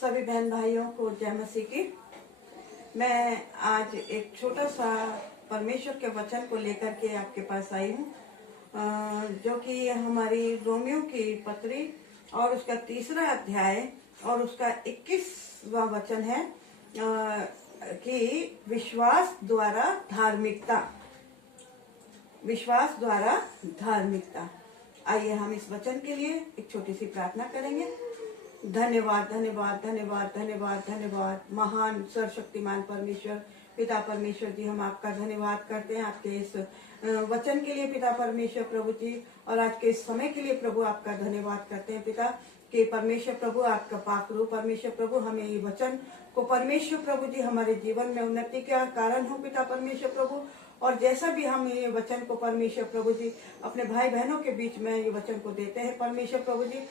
सभी बहन भाइयों को जय मसीह की। मैं आज एक छोटा सा परमेश्वर के वचन को लेकर के आपके पास आई हूँ, जो कि हमारी रोमियो की पत्री और उसका 3रा अध्याय और उसका 21वां वचन है कि विश्वास द्वारा धार्मिकता। आइए हम इस वचन के लिए एक छोटी सी प्रार्थना करेंगे। धन्यवाद धन्यवाद धन्यवाद धन्यवाद धन्यवाद महान सर्वशक्तिमान परमेश्वर पिता परमेश्वर जी, हम आपका धन्यवाद करते हैं आपके इस वचन के लिए पिता परमेश्वर प्रभु जी, और आज के इस समय के लिए प्रभु आपका धन्यवाद करते हैं पिता कि परमेश्वर प्रभु आपका पाक रूप परमेश्वर प्रभु हमें ये वचन को परमेश्वर प्रभु जी हमारे जीवन में उन्नति का कारण हो पिता परमेश्वर प्रभु। और जैसा भी हम ये वचन को परमेश्वर प्रभु जी अपने भाई बहनों के बीच में ये वचन को देते हैं परमेश्वर प्रभु जी,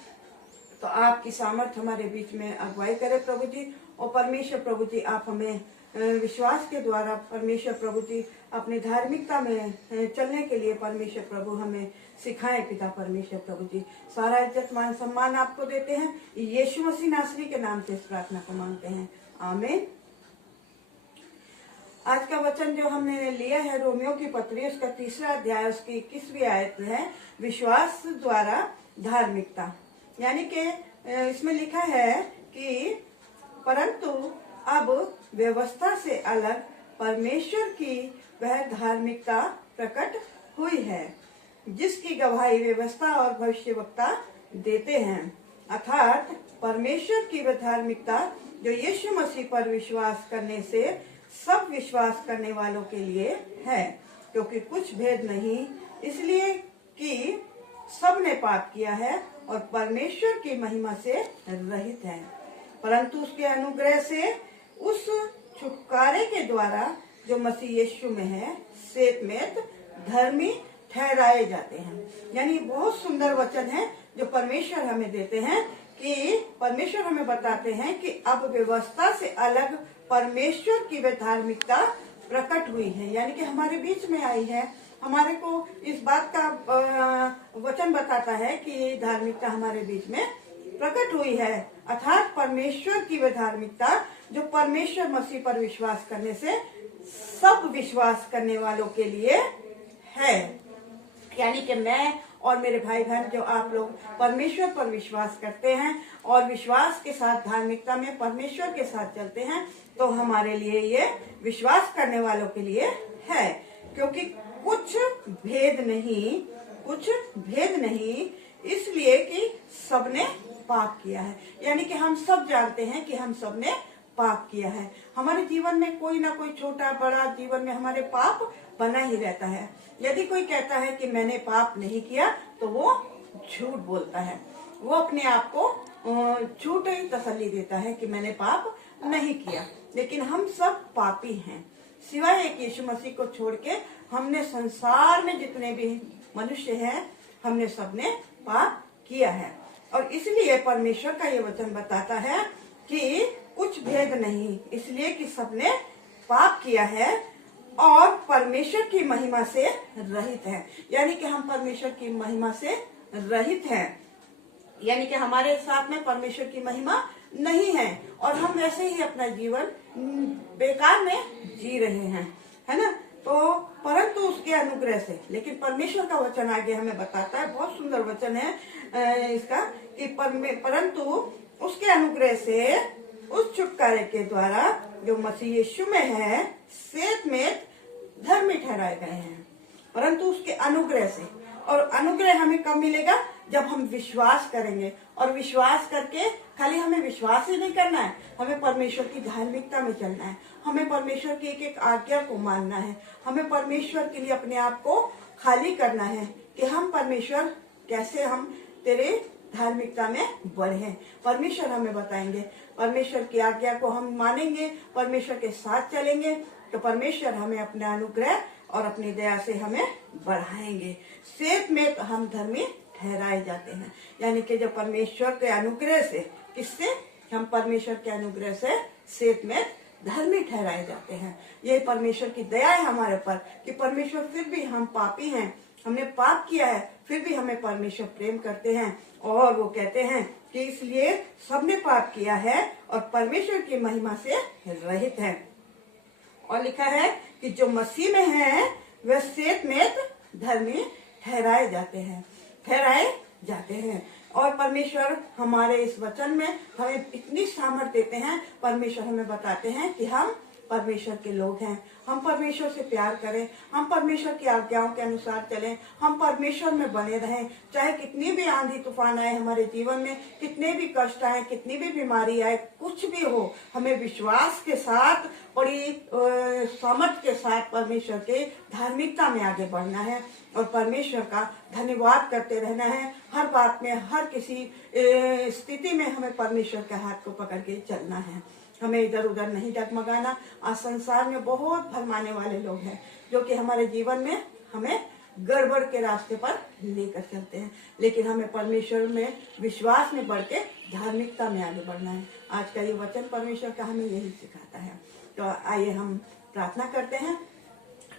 तो आपकी सामर्थ्य हमारे बीच में अगुवाई करे प्रभु जी। और परमेश्वर प्रभु जी आप हमें विश्वास के द्वारा परमेश्वर प्रभु जी अपनी धार्मिकता में चलने के लिए परमेश्वर प्रभु हमें सिखाए पिता परमेश्वर प्रभु जी। सारा इज्जत मान सम्मान आपको देते हैं, यीशु मसीह नासरी के नाम से इस प्रार्थना को मांगते हैं, आमीन। आज का वचन जो हमने लिया है रोमियो की पत्री उसका 3रा अध्याय उसकी 21वीं आयत है विश्वास द्वारा धार्मिकता। यानी कि इसमें लिखा है कि परंतु अब व्यवस्था से अलग परमेश्वर की वह धार्मिकता प्रकट हुई है जिसकी गवाही व्यवस्था और भविष्यवक्ता देते हैं, अर्थात परमेश्वर की वह धार्मिकता जो यीशु मसीह पर विश्वास करने से सब विश्वास करने वालों के लिए है, क्योंकि कुछ भेद नहीं, इसलिए कि सब ने पाप किया है और परमेश्वर की महिमा से रहित है, परंतु उसके अनुग्रह से उस छुटकारे के द्वारा जो मसीह यीशु में है सेतमेत धर्मी ठहराए जाते हैं। यानी बहुत सुंदर वचन है जो परमेश्वर हमें देते हैं कि परमेश्वर हमें बताते हैं कि अब व्यवस्था से अलग परमेश्वर की वह धार्मिकता प्रकट हुई है, यानी कि हमारे बीच में आई है। हमारे को इस बात का वचन बताता है कि धार्मिकता हमारे बीच में प्रकट हुई है, अर्थात परमेश्वर की वह धार्मिकता जो परमेश्वर मसीह पर विश्वास करने से सब विश्वास करने वालों के लिए है। यानी कि मैं और मेरे भाई बहन जो आप लोग परमेश्वर पर विश्वास करते हैं और विश्वास के साथ धार्मिकता में परमेश्वर के साथ चलते हैं, तो हमारे लिए ये विश्वास करने वालों के लिए है, क्योंकि कुछ भेद नहीं इसलिए कि सबने पाप किया है। यानी कि हम सब जानते हैं कि हम सबने पाप किया है। हमारे जीवन में कोई ना कोई छोटा बड़ा जीवन में हमारे पाप बना ही रहता है। यदि कोई कहता है कि मैंने पाप नहीं किया तो वो झूठ बोलता है, वो अपने आप को झूठ ही तसल्ली देता है कि मैंने पाप नहीं किया। लेकिन हम सब पापी हैं, सिवाय एक यीशु मसीह को छोड़ के हमने संसार में जितने भी मनुष्य हैं हमने सबने पाप किया है। और इसलिए परमेश्वर का ये वचन बताता है कि कुछ भेद नहीं, इसलिए कि सबने पाप किया है और परमेश्वर की महिमा से रहित है। यानी कि हम परमेश्वर की महिमा से रहित हैं, यानी कि हमारे साथ में परमेश्वर की महिमा नहीं है और हम वैसे ही अपना जीवन बेकार में जी रहे हैं, है ना। तो परंतु उसके अनुग्रह से, लेकिन परमेश्वर का वचन आगे हमें बताता है, बहुत सुंदर वचन है इसका कि परंतु उसके अनुग्रह से उस छुटकारे के द्वारा जो मसीह यीशु में है सेतमेत धर्मी ठहराए गए हैं। परंतु उसके अनुग्रह से, और अनुग्रह हमें कब मिलेगा? जब हम विश्वास करेंगे। और विश्वास करके खाली हमें विश्वास ही नहीं करना है, हमें परमेश्वर की धार्मिकता में चलना है, हमें परमेश्वर की एक एक आज्ञा को मानना है, हमें परमेश्वर के लिए अपने आप को खाली करना है कि हम परमेश्वर कैसे हम तेरे धार्मिकता में बढ़े। परमेश्वर हमें बताएंगे, परमेश्वर की आज्ञा को हम मानेंगे, परमेश्वर के साथ चलेंगे, तो परमेश्वर हमें अपने अनुग्रह और अपनी दया से हमें बढ़ाएंगे। सेत में तो हम धर्मी ठहराए जाते हैं। यानी कि जब परमेश्वर के अनुग्रह से, किससे? हम परमेश्वर के अनुग्रह से सेत में धर्मी ठहराए जाते हैं। ये परमेश्वर की दया है हमारे पर कि परमेश्वर फिर भी हम पापी हैं हमने पाप किया है, फिर भी हमें परमेश्वर प्रेम करते हैं और वो कहते हैं कि इसलिए सबने पाप किया है और परमेश्वर की महिमा से रहित है। और लिखा है कि जो मसीह में है वह श्वेत धर्मी ठहराए जाते हैं। और परमेश्वर हमारे इस वचन में हमें इतनी सामर्थ देते हैं। परमेश्वर हमें बताते हैं कि हम परमेश्वर के लोग हैं, हम परमेश्वर से प्यार करें, हम परमेश्वर की आज्ञाओं के अनुसार चलें, हम परमेश्वर में बने रहें। चाहे कितनी भी आंधी तूफान आए हमारे जीवन में, कितने भी कष्ट आए, कितनी भी बीमारी आए, कुछ भी हो, हमें विश्वास के साथ, बड़ी समझ के साथ परमेश्वर के धार्मिकता में आगे बढ़ना है और परमेश्वर का धन्यवाद करते रहना है। हर बात में, हर किसी स्थिति में हमें परमेश्वर के हाथ को पकड़ के चलना है। हमें इधर उधर नहीं डगमगाना। आज संसार में बहुत भरमाने वाले लोग हैं जो कि हमारे जीवन में हमें गड़बड़ के रास्ते पर लेकर चलते हैं, लेकिन हमें परमेश्वर में विश्वास में बढ़ के धार्मिकता में आगे बढ़ना है। आज का ये वचन परमेश्वर का हमें यही सिखाता है। तो आइए हम प्रार्थना करते हैं।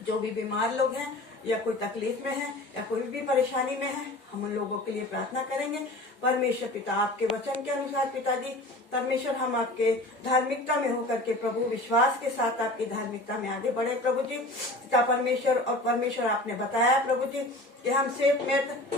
जो भी बीमार लोग हैं या कोई तकलीफ में है या कोई भी परेशानी में है, हम उन लोगों के लिए प्रार्थना करेंगे। परमेश्वर पिता, आपके वचन के अनुसार पिताजी परमेश्वर, हम आपके धार्मिकता में होकर के प्रभु विश्वास के साथ आपकी धार्मिकता में आगे बढ़े प्रभु जी। पिता परमेश्वर, और परमेश्वर आपने बताया प्रभु जी कि हम श्वेत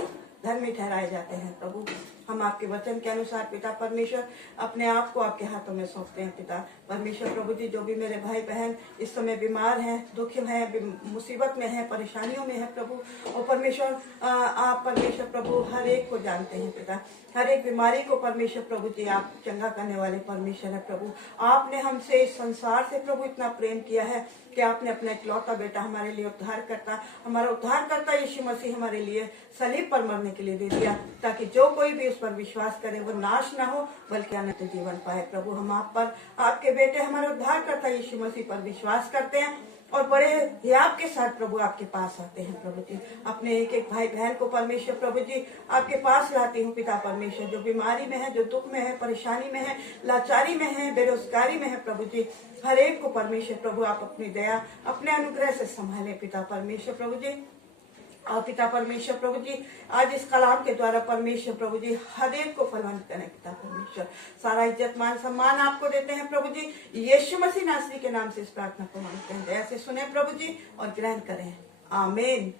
धर्मी ठहराए जाते हैं प्रभु। हम आपके वचन के अनुसार पिता परमेश्वर अपने आप को आपके हाथों में सौंपते हैं पिता परमेश्वर प्रभु जी। जो भी मेरे भाई बहन इस समय बीमार हैं, दुख है, मुसीबत में है, परेशानियों में है प्रभु, और परमेश्वर आप परमेश्वर प्रभु हर एक को जानते हैं पिता। हर एक बीमारी को परमेश्वर प्रभु जी आप चंगा करने वाले परमेश्वर है प्रभु। आपने हमसे इस संसार से प्रभु इतना प्रेम किया है कि आपने अपना इकलौता बेटा हमारे लिए हमारा उद्धार करता यीशु मसीह हमारे लिए सलीब पर मरने के लिए दे दिया, ताकि जो कोई भी उस पर विश्वास करे वो नाश ना हो बल्कि अनंत जीवन पाए प्रभु। हम आप पर, आपके बेटे हमारे उद्धार करता यीशु मसीह पर विश्वास करते हैं और बड़े हियाव के साथ प्रभु आपके पास आते हैं प्रभु जी। अपने एक एक भाई बहन को परमेश्वर प्रभु जी आपके पास लाती हूँ पिता परमेश्वर, जो बीमारी में है, जो दुख में है, परेशानी में है, लाचारी में है, बेरोजगारी में है प्रभु जी। हर एक को परमेश्वर प्रभु आप अपनी दया, अपने अनुग्रह से संभाले पिता परमेश्वर प्रभु जी। और पिता परमेश्वर प्रभु जी आज इस कलाम के द्वारा परमेश्वर प्रभु जी हर एक को फलवंत करें पिता परमेश्वर। सारा इज्जत मान सम्मान आपको देते हैं प्रभु जी। यीशु मसीह नासरी के नाम से इस प्रार्थना को मांगते हैं। दया से सुने प्रभु जी और ग्रहण करें। आमीन।